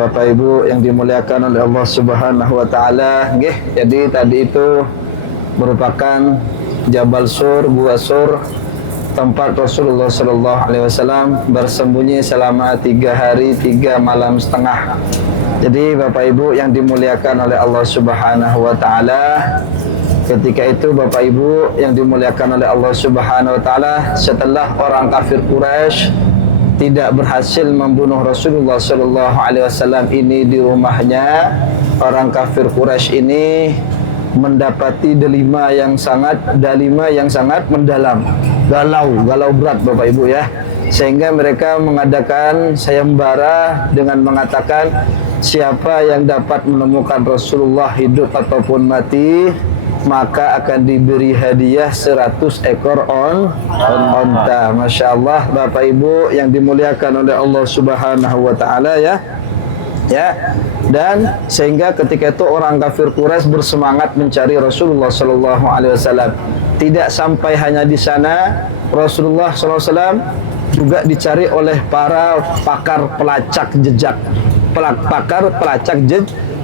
Bapak Ibu yang dimuliakan oleh Allah Subhanahu wa taala, nggih. Jadi tadi itu merupakan Jabal Sur, Gua Sur, tempat Rasulullah sallallahu alaihi wasallam bersembunyi selama 3 hari 3 malam setengah. Jadi Bapak Ibu yang dimuliakan oleh Allah Subhanahu wa taala, ketika itu Bapak Ibu yang dimuliakan oleh Allah Subhanahu wa taala, setelah orang kafir Quraisy tidak berhasil membunuh Rasulullah sallallahu alaihi wasallam ini di rumahnya, orang kafir Quraisy ini mendapati dalima yang sangat mendalam, galau berat Bapak Ibu ya, sehingga mereka mengadakan sayembara dengan mengatakan siapa yang dapat menemukan Rasulullah hidup ataupun mati maka akan diberi hadiah 100 ekor onta. Masya Allah Bapak Ibu yang dimuliakan oleh Allah Subhanahu wa taala ya. Dan sehingga ketika itu orang kafir Quraisy bersemangat mencari Rasulullah sallallahu alaihi wasallam. Tidak sampai hanya di sana, Rasulullah sallallahu alaihi wasallam juga dicari oleh para pakar pelacak jejak.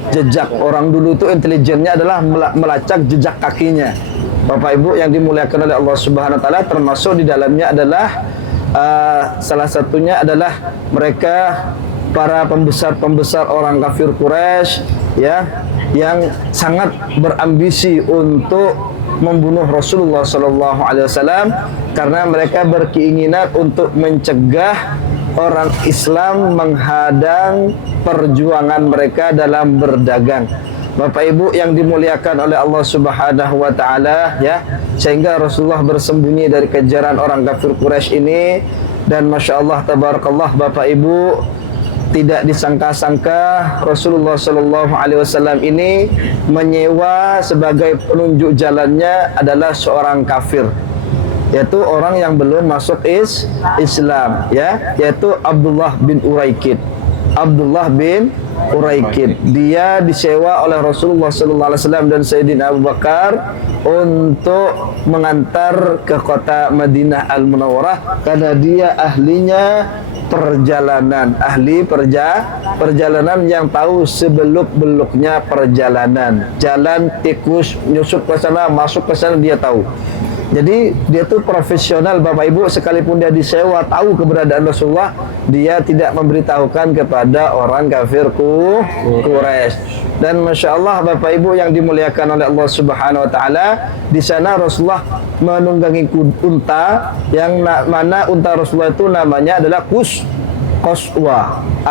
Jejak orang dulu itu intelijennya adalah melacak jejak kakinya. Bapak Ibu yang dimuliakan oleh Allah Subhanahu wa taala, termasuk di dalamnya adalah salah satunya adalah mereka para pembesar orang kafir Quraisy ya, yang sangat berambisi untuk membunuh Rasulullah sallallahu alaihi wasallam karena mereka berkeinginan untuk mencegah orang Islam menghadang perjuangan mereka dalam berdagang. Bapak Ibu yang dimuliakan oleh Allah Subhanahu wa taala ya, sehingga Rasulullah bersembunyi dari kejaran orang kafir Quraisy ini. Dan Masya Allah tabarakallah Bapak Ibu, tidak disangka-sangka Rasulullah sallallahu alaihi wasallam ini menyewa sebagai penunjuk jalannya adalah seorang kafir, yaitu orang yang belum masuk Islam ya, yaitu Abdullah bin Uraikid. Dia disewa oleh Rasulullah sallallahu alaihi wasallam dan Sayyidina Abu Bakar untuk mengantar ke kota Madinah Al-Munawwarah karena dia ahlinya perjalanan yang tahu sebeluk-beluknya perjalanan. Jalan tikus nyusup ke sana, masuk ke sana dia tahu. Jadi dia tuh profesional Bapak Ibu, sekalipun dia disewa tahu keberadaan Rasulullah, dia tidak memberitahukan kepada orang kafir Quraisy. Dan Masya Allah Bapak Ibu yang dimuliakan oleh Allah Subhanahu wa taala, di sana Rasulullah menunggangi unta yang mana unta Rasulullah itu namanya adalah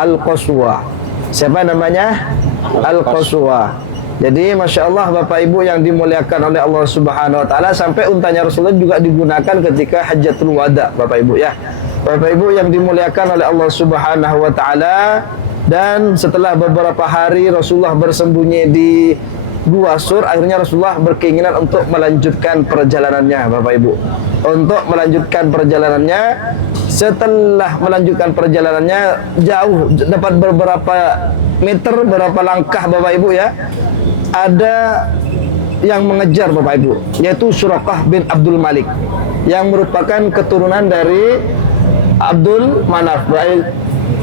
Al-Qaswa. Siapa namanya? Al-Qaswa. Jadi Masya Allah Bapak Ibu yang dimuliakan oleh Allah Subhanahu wa taala, sampai untanya Rasulullah juga digunakan ketika Hajjatul Wada Bapak Ibu ya. Bapak Ibu yang dimuliakan oleh Allah Subhanahu wa taala, dan setelah beberapa hari Rasulullah bersembunyi di Gua Sur, akhirnya Rasulullah berkeinginan untuk melanjutkan perjalanannya Bapak Ibu. Untuk melanjutkan perjalanannya, setelah melanjutkan perjalanannya jauh, dapat beberapa meter, beberapa langkah Bapak Ibu ya, ada yang mengejar Bapak Ibu, yaitu Suraqah bin Abdul Malik yang merupakan keturunan dari Abdul Manaf,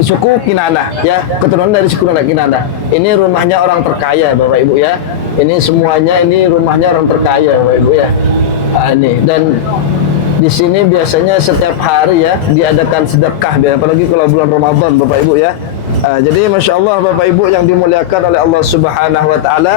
suku Kinanah ya, keturunan dari suku Kinanah. Ini rumahnya orang terkaya Bapak Ibu ya. Ini semuanya ini rumahnya orang terkaya Bapak Ibu ya. Ini dan di sini biasanya setiap hari ya diadakan sedekah, apalagi kalau bulan Ramadan Bapak Ibu ya. Jadi Masya Allah Bapak Ibu yang dimuliakan oleh Allah Subhanahu wa taala,